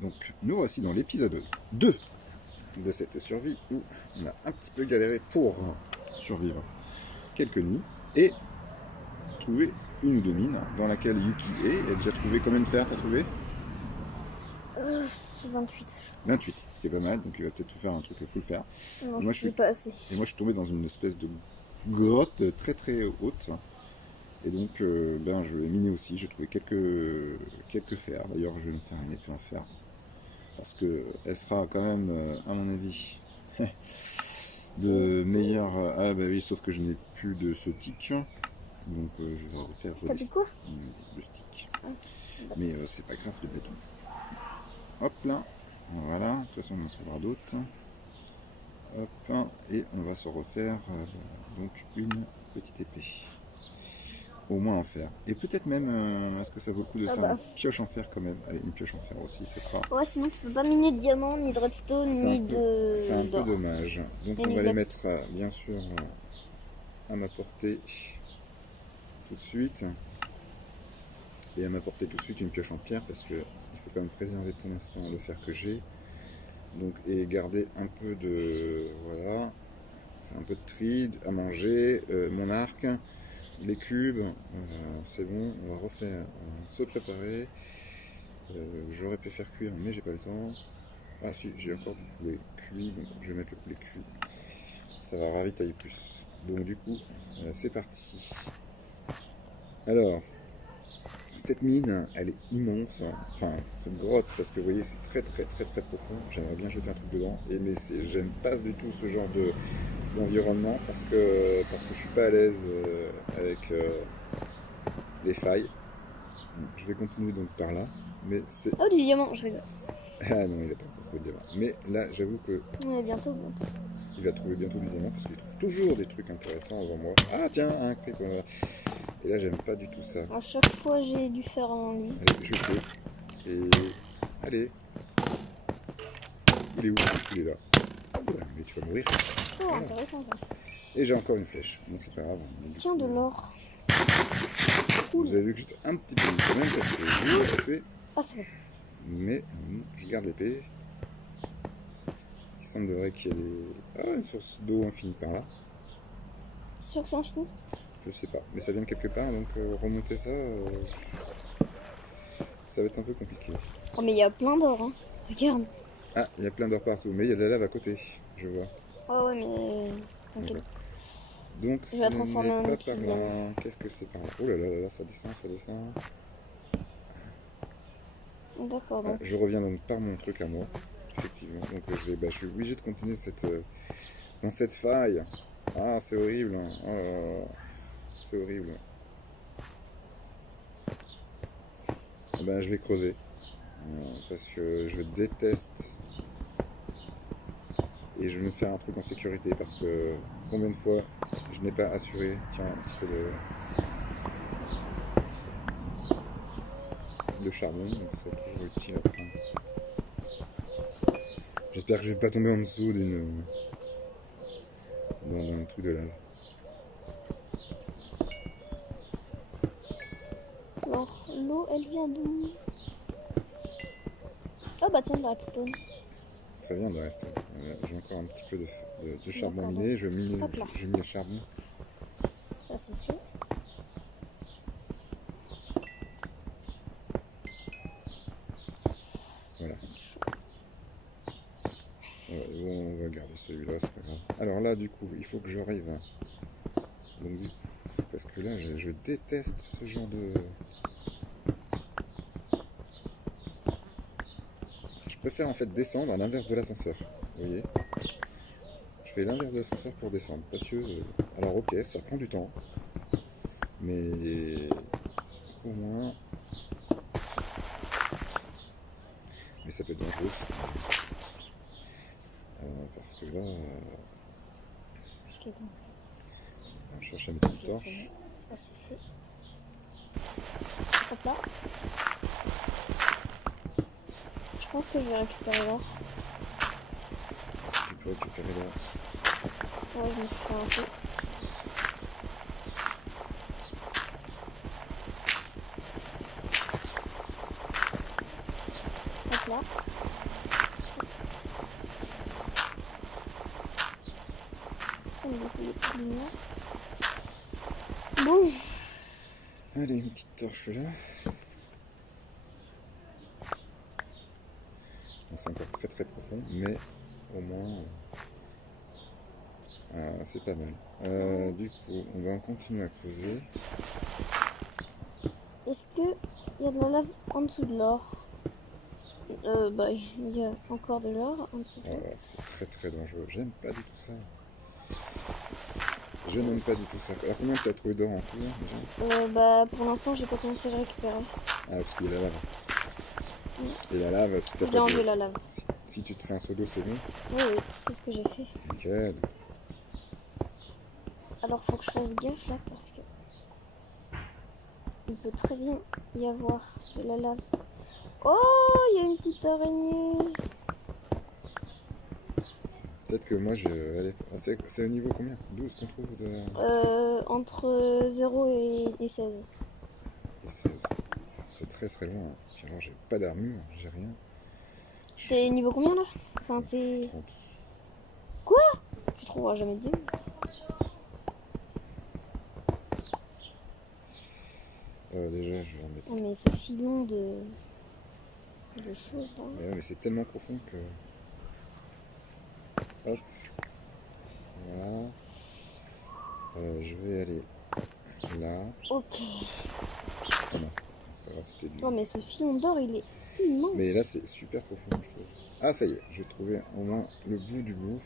Donc nous voici dans l'épisode 2 de cette survie où on a un petit peu galéré pour survivre quelques nuits et trouver une ou deux mines dans laquelle Yuki est. Elle a déjà trouvé combien de fer, t'as trouvé 28. 28, ce qui est pas mal, donc il va peut-être tout faire un truc full fer. Non, Moi, je suis pas assez. Et moi je suis tombé dans une espèce de grotte très très haute. Et donc je vais miner aussi, j'ai trouvé quelques fers. D'ailleurs je vais me faire une épée en fer. Parce que elle sera quand même, à mon avis, de meilleure. Ah bah oui, sauf que je n'ai plus de ce stick. Donc je vais refaire T'as dit quoi le stick. Ah, Mais c'est pas grave, le béton. Hop là, voilà, de toute façon on en trouvera d'autres. Hop, et on va se refaire donc une petite épée. Au moins en fer. Et peut-être même, est-ce que ça vaut le coup de faire une pioche en fer quand même. Allez, une pioche en fer aussi, ce sera. Ouais, sinon tu peux pas miner de diamants, ni de redstone, ni de. C'est un peu dommage. Donc on va les mettre bien sûr à ma portée tout de suite. Et à ma portée tout de suite une pioche en pierre parce que il faut quand même préserver pour l'instant le fer que j'ai. Donc et garder un peu de. Voilà. Un peu de tri à manger, mon arc. Les cubes, c'est bon, on va refaire, se préparer. J'aurais pu faire cuire, mais j'ai pas le temps. Ah si, j'ai encore du poulet cuit, donc je vais mettre le poulet cuit. Ça va ravitailler plus. Donc du coup, c'est parti. Alors, cette mine, elle est immense. Enfin, cette grotte, parce que vous voyez, c'est très très très très profond. J'aimerais bien jeter un truc dedans, mais j'aime pas du tout ce genre d'environnement parce que je suis pas à l'aise avec les failles. Je vais continuer donc par là, mais c'est... Oh, du diamant, je rigole. Ah non, il n'a pas trouvé de diamant. Mais là, j'avoue que... Ouais, bientôt. Il va trouver bientôt du diamant parce qu'il trouve toujours des trucs intéressants avant moi. Ah tiens, un creep, voilà. Et là, j'aime pas du tout ça. À chaque fois, j'ai du fer en lui. Allez, je peux. Et... Allez. Il est où? Il est là. Oula, mais tu vas mourir. Oh, Voilà. intéressant ça. Et j'ai encore une flèche. Bon, c'est pas grave. Tiens, de l'or. Vous avez vu que j'étais un petit peu quand même parce que je l'ai fait. Ah, c'est bon. Mais je garde l'épée. Il semblerait qu'il y ait des... Ah, une source d'eau infinie par là. Sûr que c'est infini? Je sais pas. Mais ça vient de quelque part, donc remonter ça, ça va être un peu compliqué. Oh, mais il y a plein d'or, hein. Regarde. Ah, il y a plein d'or partout, mais il y a de la lave à côté, je vois. Oh, ouais, mais. T'inquiète. Donc, Je vais la transformer en pas par obsidienne. là. Qu'est-ce que c'est par là? Oh là là là, ça descend, ça descend. D'accord, Ah, donc. je reviens donc par mon truc à moi, effectivement. Donc je suis obligé de continuer dans cette faille. Ah, c'est horrible. Oh là là. C'est horrible. Eh ben, je vais creuser. Parce que je déteste. Et je vais me faire un truc en sécurité parce que combien de fois je n'ai pas assuré. Tiens, un petit peu de charbon, donc c'est toujours utile après. J'espère que je vais pas tomber en dessous d'un truc de lave. Alors, l'eau, elle vient d'où? Oh, bah tiens, de la redstone. Très bien, de reste. J'ai encore un petit peu de charbon D'accord, miné. Je mine hop là. le charbon. Ça, c'est fait. Voilà. Ouais, bon, on va garder celui-là, c'est pas grave. Alors là, du coup, il faut que j'arrive. Donc, du coup, parce que là, je déteste ce genre de. Je préfère en fait descendre à l'inverse de l'ascenseur. Vous voyez? Je fais l'inverse de l'ascenseur pour descendre. Parce que. Alors, ok, ça prend du temps. Mais. Au moins. Mais ça peut être dangereux aussi. Parce que là. Ok, bon. Je cherche à mettre une Ok, torche. ça, c'est fait. Hop là. Je pense que je vais récupérer l'or. Est-ce que tu peux récupérer l'or? Ouais, je me suis fait un saut. Hop là. Oh, mais il y a plus de lumière. Bon, Allez, une petite torche là. Bon, c'est encore très très profond, mais au moins c'est pas mal. Du coup, on va continuer à creuser. est-ce que il y a de la lave en dessous de l'or? Bah, il y a encore de l'or en dessous de l'or. C'est très très dangereux. J'aime pas du tout ça. Je n'aime pas du tout ça. Alors combien tu as trouvé d'or en tout déjà? Bah, pour l'instant, j'ai pas commencé à le récupérer. Ah, parce qu'il y a la lave. Et la lave, si t'as Je l'ai pas enlevé de... la lave. Si tu te fais un seau d'eau, c'est bon. Oui, oui, c'est ce que j'ai fait. Nickel. Alors, faut que je fasse gaffe là parce que il peut très bien y avoir de la lave. Oh, il y a une petite araignée. Peut-être que moi, je... Allez, c'est au niveau combien? 12 qu'on trouve de... Entre 0 et 16. Et 16. C'est très très loin. Puis alors, j'ai pas d'armure, j'ai rien. T'es niveau combien là? Enfin, t'es... 30. Quoi? Tu trouveras jamais de diamant. Déjà, je vais en mettre. Oh, mais ce filon de choses là. Ouais, mais c'est tellement profond que... Hop. Voilà. Je vais aller là. Ok. Ah mince, c'est pas grave, c'était du... Non, mais ce filon d'or, il est immense. Mais là, c'est super profond, je trouve. Ah, ça y est, j'ai trouvé au moins le bout du bout.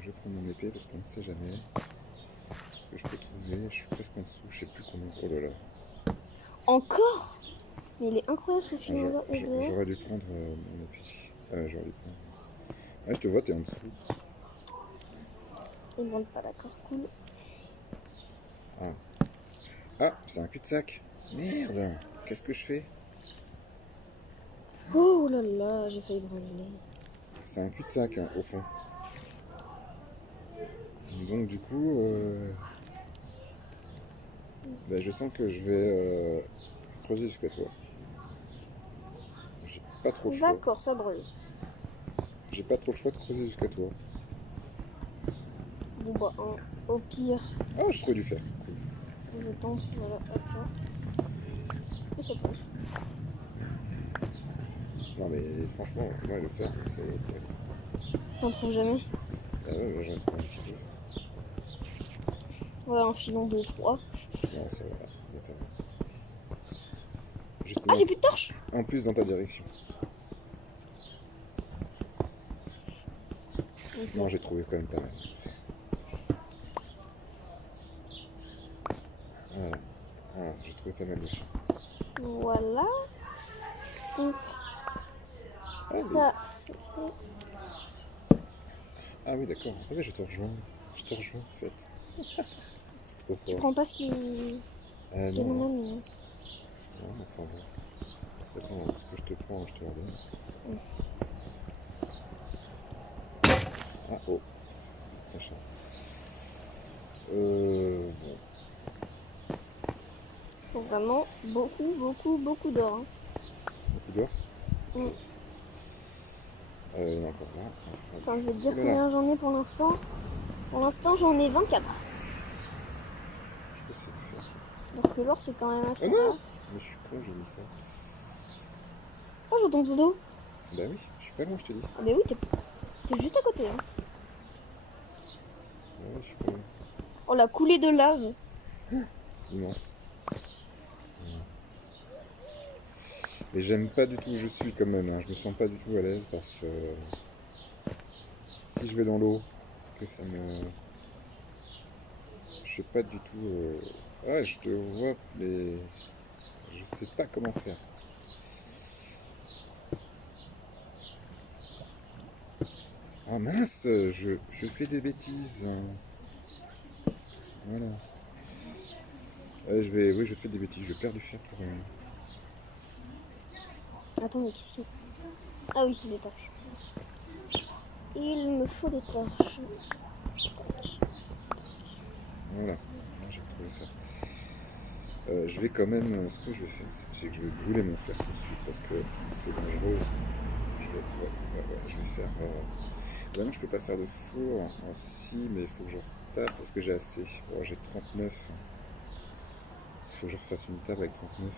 Je vais prendre mon épée parce qu'on ne sait jamais ce que je peux trouver. Je suis presque en dessous, je sais plus combien. Oh là là. Encore? Mais il est incroyable ce Ah, filon d'or. j'aurais dû prendre mon épée. J'aurais dû prendre. Ah, je te vois, t'es en dessous. Il ne pas, d'accord, cool. Ah, c'est un cul-de-sac. Merde, qu'est-ce que je fais? Oh là là, j'ai failli brûler. C'est un cul-de-sac, hein, au fond. Donc du coup, je sens que je vais creuser jusqu'à toi. J'ai pas trop le choix. D'accord, ça brûle. J'ai pas trop le choix de creuser jusqu'à toi. Bon bah, au pire, Ah, j'ai trouvé du fer. je tente, voilà, hop là. Et ça pousse. Non mais franchement, moi le fer, c'est terrible. T'en trouves jamais? Ah ouais, moi j'en trouve un petit peu. Ouais, un filon de 3. Non, ça va, il y a pas mal. Ah, Justement, j'ai plus de torche! en plus dans ta direction. Ok. Non, j'ai trouvé quand même pas mal. Voilà. Ah, j'ai trouvé pas mal de fer. Voilà. Donc, Ah, ça, c'est fait. Ah oui, d'accord. Ah oui, je te rejoins. Je te rejoins en fait. C'est trop Tu fort. prends pas ce qui est dans la Non. mine. Non, enfin bon. De toute façon, ce que je te prends, je te redonne. Ah, oh. Machin. Bon. Faut vraiment beaucoup d'or. Hein. Beaucoup d'or. Mm. Il y en a encore là. Enfin, je vais te dire Oh là là. combien j'en ai pour l'instant. Pour l'instant, j'en ai 24. Je sais pas si c'est plus faire ça. Alors que l'or, c'est quand même assez Oh non! rare. Mais je suis con, j'ai mis ça. Oh, je tombe sous d'eau. Bah oui, je suis pas loin, je te dis. Ah, bah oui, t'es juste à côté. Hein. Ouais, je suis pas loin. Oh, la coulée de lave. Immense. Mais j'aime pas du tout où je suis quand même. Hein. Je me sens pas du tout à l'aise parce que si je vais dans l'eau, que ça me. Je sais pas du tout. Ouais, je te vois, mais je sais pas comment faire. Ah mince, je fais des bêtises. Voilà. Oui, je fais des bêtises. Je perds du fer pour rien. Attends, mais qu'est-ce qu'il y a? Ah oui, des torches. Il me faut des torches. Tac. Voilà, j'ai retrouvé ça. Je vais quand même, ce que je vais faire, c'est que je vais brûler mon fer tout de suite parce que c'est dangereux. je vais faire... Bah non, je peux pas faire de four en scie, mais il faut que je retape parce que j'ai assez. Oh, j'ai 39. Il faut que je refasse une table avec 39.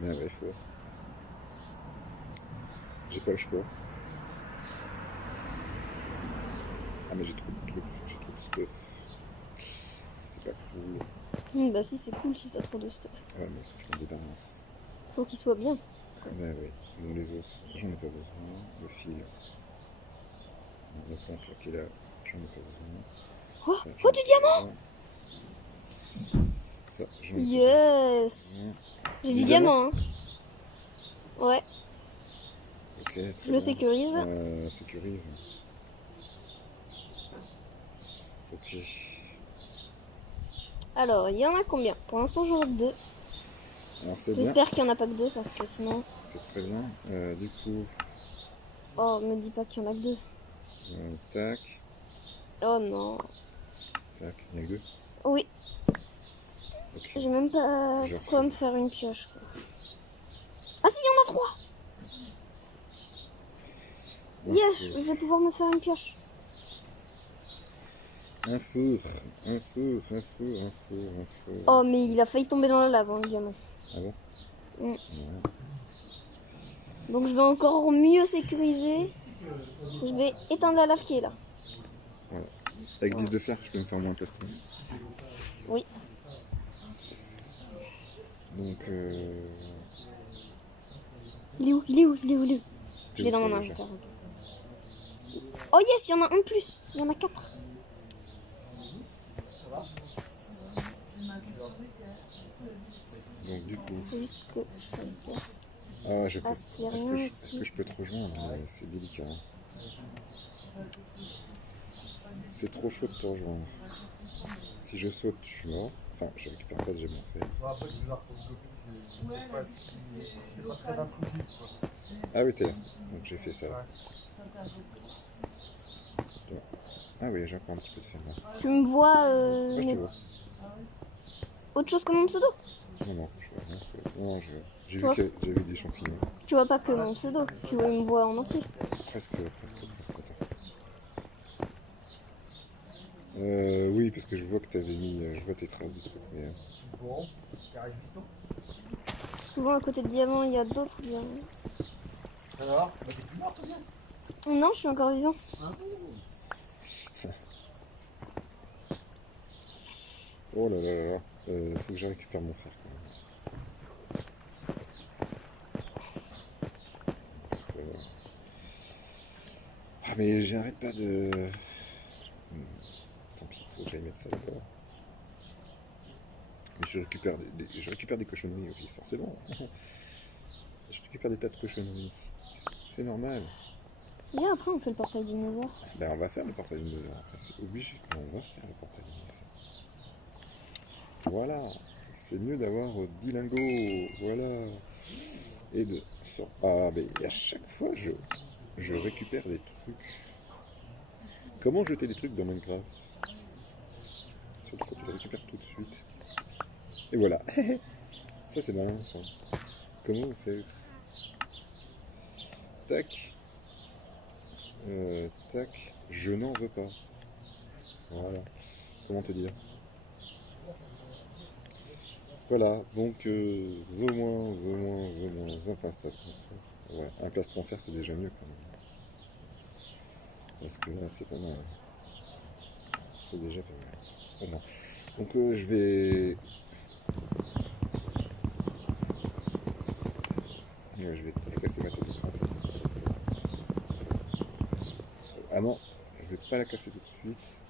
Mais ouais, il faut. J'ai pas le choix. Ah, mais j'ai trop de trucs, j'ai trop de stuff. C'est pas cool. Bah si, c'est cool si t'as trop de stuff. Ouais, mais faut que je m'en débarrasse. Faut qu'il soit bien. Bah ouais. Bon, les os, j'en ai pas besoin. Le fil. La plante là qui est là, j'en ai pas besoin. Oh, Ça, oh, du diamant! Ça, j'en ai pas Yes! J'ai du diamant, hein. Ouais, Ok, très je le sécurise. Sécurise. Ok. Alors, il y en a combien? Pour l'instant, j'en ai 2. Alors c'est bien, J'espère qu'il n'y en a pas que 2 parce que sinon... c'est très bien. Du coup, Oh, me dis pas qu'il y en a que 2. tac, Oh non. tac, il n'y a que deux. Oui, Ok. j'ai même pas Je de quoi refais. me faire une pioche, quoi. Ah si, il y en a 3! Un Yes, four, je vais pouvoir me faire une pioche. un four, un four, un four, un four, un four. Oh, mais il a failli tomber dans la lave, hein, le diamant. Ah bon? Mm. Ouais. Donc je vais encore mieux sécuriser. Je vais éteindre la lave qui est là. Voilà. Avec 10 de fer, je peux me faire moins plastron. Oui. Donc, Il est où? Il est où? Il est où? Il est où? Je l'ai dans mon déjà. inventaire. Oh yes, il y en a un de plus. Il y en a 4. Donc, du coup, Faut juste que je fasse gaffe. ah, je peux. Parce qu'il y a Est-ce rien est-ce que je peux te rejoindre? Mais c'est délicat. Hein. C'est trop chaud de te rejoindre. Si je saute, je suis mort. Enfin, je récupère pas déjà mon fer. Bon, après, je vais voir pour le copie, c'est pas, c'est pas très intrusif, quoi. Ah oui, t'es là. Donc j'ai fait ça. Ouais. Donc, ah oui, j'ai encore un petit peu de fer là. Tu me vois Ah, je te mais vois. autre chose que mon pseudo? Non, non, je vois rien. Non, j'ai vu Toi que j'avais des champignons. Tu vois pas que mon pseudo. Tu me vois en entier. Presque. Attends. Oui, parce que je vois que t'avais mis. Je vois tes traces de trucs. Mais, Bon, c'est réjouissant. Souvent à côté de diamant, il y a d'autres diamants. Alors, bah, t'es plus mort, toi, bien. Non, je suis encore vivant. oh là là là là. Faut que je récupère mon fer quand même. Parce que. Ah, mais j'arrête pas de. Tant pis, faut que j'aille mettre ça là-bas. Mais je récupère des cochonneries, oui, forcément. Je récupère des tas de cochonneries. C'est normal. Viens, après on fait le portail du Nether. Ben on va faire le portail du Nether après, c'est obligé qu'on va faire le portail du Nether. Voilà. C'est mieux d'avoir 10 lingots. Voilà. Et de. Ah, mais à chaque fois je récupère des trucs. Comment jeter des trucs dans Minecraft? Surtout quand tu les récupères tout de suite. Et voilà. Ça c'est malin ça. Comment vous faites? Tac. Tac. Je n'en veux pas. Voilà. Comment te dire? Voilà. Donc, au moins, un plastron fer. Ouais, un plastron fer c'est déjà mieux quand même. Parce que là c'est pas mal. C'est déjà pas mal. Voilà. Donc, je vais. Ouais, je vais casser ma table de craft. Ah non, je vais pas la casser tout de suite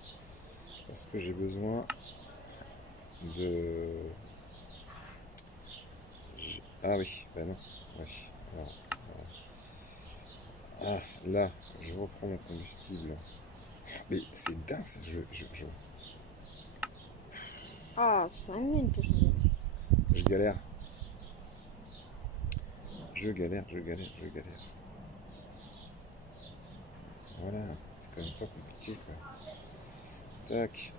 parce que j'ai besoin de. Ah oui, bah non. Ouais. Alors, ah, là, je reprends mon combustible. Mais c'est dingue ça, Ah, c'est quand même mieux une pioche en diamant. je galère. Je galère. Voilà, c'est quand même pas compliqué quoi. Tac,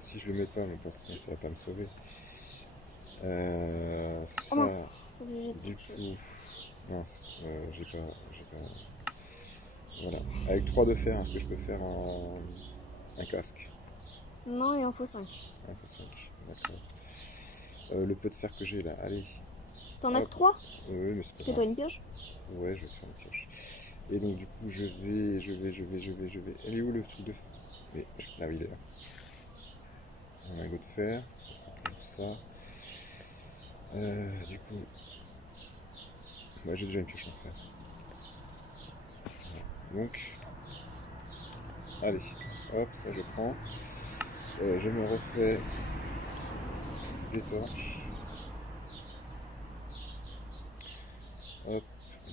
si je le mets pas, mon plafond, ça va pas me sauver. Oh mince, Ça, faut que je jette du quelque chose. coup, mince, j'ai pas. Voilà. Avec 3 de fer, est-ce que je peux faire un casque? Non, il en faut 5. Il faut 5. D'accord. Le peu de fer que j'ai là, allez. T'en as que Hop. 3? Oui, mais c'est pas Fais-toi grave. une pioche. Ouais, je vais te faire une pioche. Et donc du coup, je vais. Elle est où le truc de fer? Mais, ah oui, il est là. Un lingot de fer, ça sera toujours ça. Du coup, moi j'ai déjà une pioche en fer. Donc, allez, hop, ça je prends. Je me refais des torches. Hop,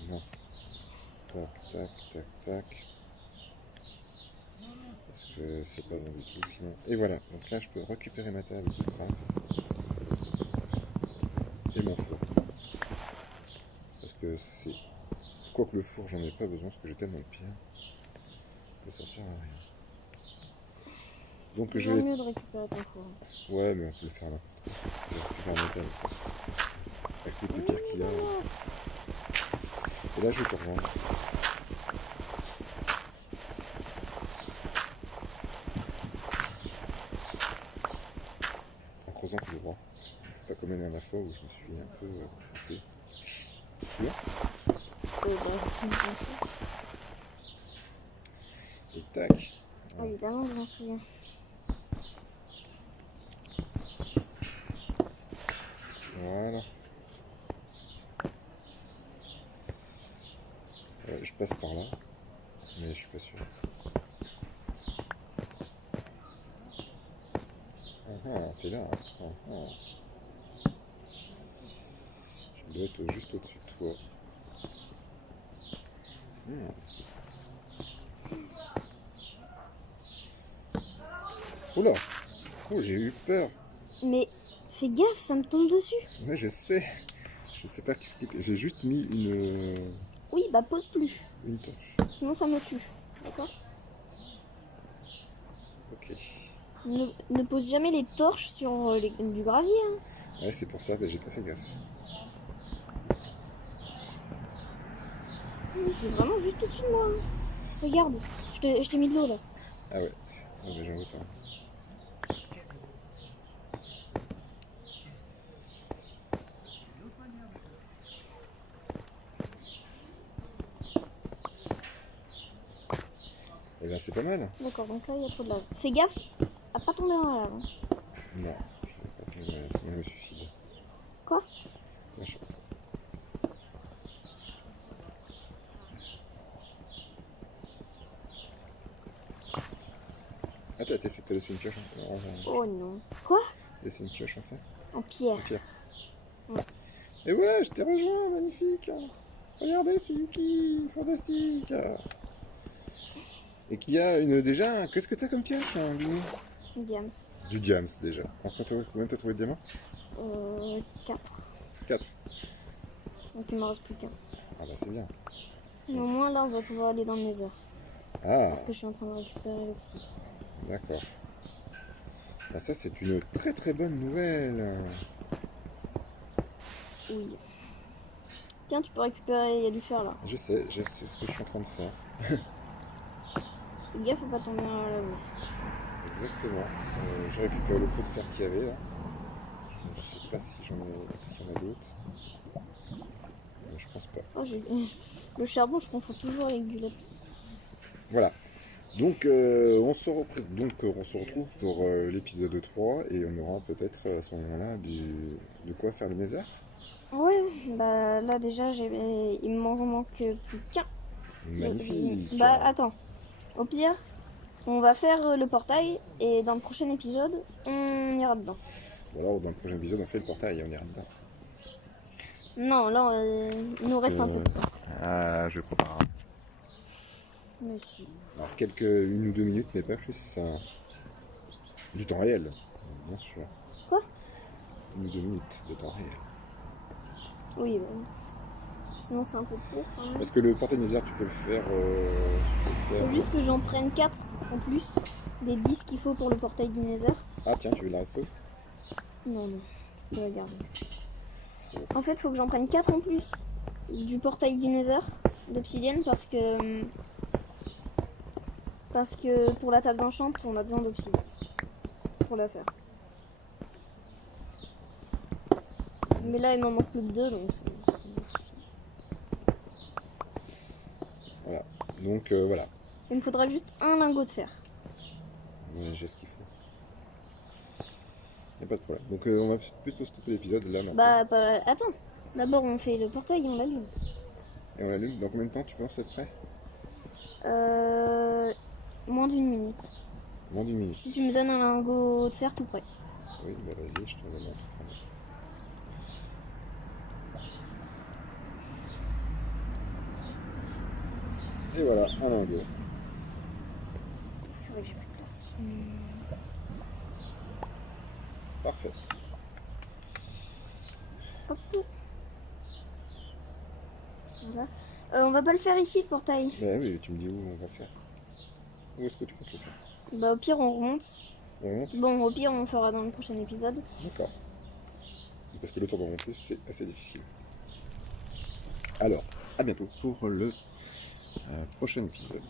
mince. Tac, tac, tac, tac. Parce que c'est pas bon du tout sinon. Et voilà, donc là je peux récupérer ma table de craft. Et mon four. Parce que c'est... Quoique le four j'en ai pas besoin parce que j'ai tellement de pierre que ça sert à rien. Donc C'est je bien vais... mieux de récupérer ton four. Ouais mais on peut le faire là. Je vais récupérer ma table. Avec toutes les pierres qu'il y a. Et là je vais te rejoindre. En creusant tout le droit. Pas comme la dernière fois où je me suis un peu coupé. Sûr. Je me souviens. Et tac. Ah, évidemment, je m'en souviens. Voilà. Je passe par là. Mais je suis pas sûr. T'es là. Je dois être juste au-dessus de toi. Oula! Oh, j'ai eu peur. Mais fais gaffe, ça me tombe dessus. Ouais, je sais. Je sais pas qu'est-ce qui... J'ai juste mis Oui, bah pose plus. une torche. Sinon ça me tue. D'accord? Ok. Ne pose jamais les torches sur du gravier. Hein. Ouais, c'est pour ça que j'ai pas fait gaffe. T'es vraiment juste au-dessus de moi. Hein. Regarde, je t'ai mis de l'eau là. Ah ouais. Non, mais j'en veux pas. Et ben c'est pas mal. D'accord, donc là il y a trop de lave. Fais gaffe à pas tomber dans la lave. Hein. Non, je vais pas tomber dans la lave, sinon je me suicide. Quoi? Là, je... Attends, t'as laissé une pioche en fer. Oh non. Quoi? T'as laissé une pioche en fer? En pierre. En pierre. Ouais. Et voilà, je t'ai rejoint, magnifique. Regardez, c'est Yuki, fantastique. Et qu'il y a déjà... Qu'est-ce que t'as comme pioche, hein, dis-nous? Diams. Du diams, déjà. Alors, combien t'as trouvé de diamants? 4. 4. Donc il m'en reste plus qu'un. Ah bah c'est bien. Mais au moins là on va pouvoir aller dans le Nether. Ah, Parce que je suis en train de récupérer le petit. d'accord. Bah ça c'est une très très bonne nouvelle. Oui. Tiens, tu peux récupérer, il y a du fer là. Je sais ce que je suis en train de faire. Fais gaffe, faut pas tomber dans la lave aussi. Exactement. Je récupère le pot de fer qu'il y avait là. Je sais pas si s'il y en a d'autres. Je pense pas. Oh, le charbon, je confonds toujours avec du lapis. Voilà. Donc, on se retrouve pour l'épisode 3 et on aura peut-être à ce moment-là de quoi faire le Nether. Ouais, bah là déjà, il me manque plus qu'un. Magnifique. Bah attends, au pire, on va faire le portail et dans le prochain épisode, on ira dedans. Voilà, dans le prochain épisode, on fait le portail et on ira dedans. Non, là, il nous reste un peu de temps. Ah, je crois pas. Mais si. Alors, une ou 2 minutes, mais pas plus. Ça... Du temps réel, bien sûr. Quoi? 1 ou 2 minutes de temps réel. Oui, bah. Sinon c'est un peu court. Hein. Parce que le portail Nether, tu peux le faire... Faut juste que j'en prenne 4 en plus des 10 qu'il faut pour le portail du Nether. Ah tiens, tu veux la rester? Non, je peux la garder. En fait, faut que j'en prenne 4 en plus du portail du Nether d'obsidienne parce que Parce que pour la table d'enchant, on a besoin d'obsidian pour la faire. Mais là, il m'en manque plus que 2, donc c'est suffisant. Voilà. Donc voilà. Il me faudra juste un lingot de fer. Ouais, j'ai ce qu'il faut. Y a pas de problème. Donc on va plutôt stopper l'épisode là maintenant. Bah, attends. D'abord, on fait le portail et on l'allume. Et on l'allume. Dans combien de temps tu penses être prêt? Moins d'1 minute. Moins d'une minute. Si tu me donnes un lingot de fer tout prêt. Oui, bah vas-y, je te donne un tout. Et voilà, un lingot. C'est vrai que j'ai plus de place. Parfait. Hop. Voilà. On va pas le faire ici, le portail. Bah oui, tu me dis où on va le faire. Où est-ce que tu comptes le faire? Bah, au pire, on remonte. On remonte? Bon, au pire, on le fera dans le prochain épisode. D'accord. Parce que le tour de remontée, c'est assez difficile. Alors, à bientôt pour le prochain épisode.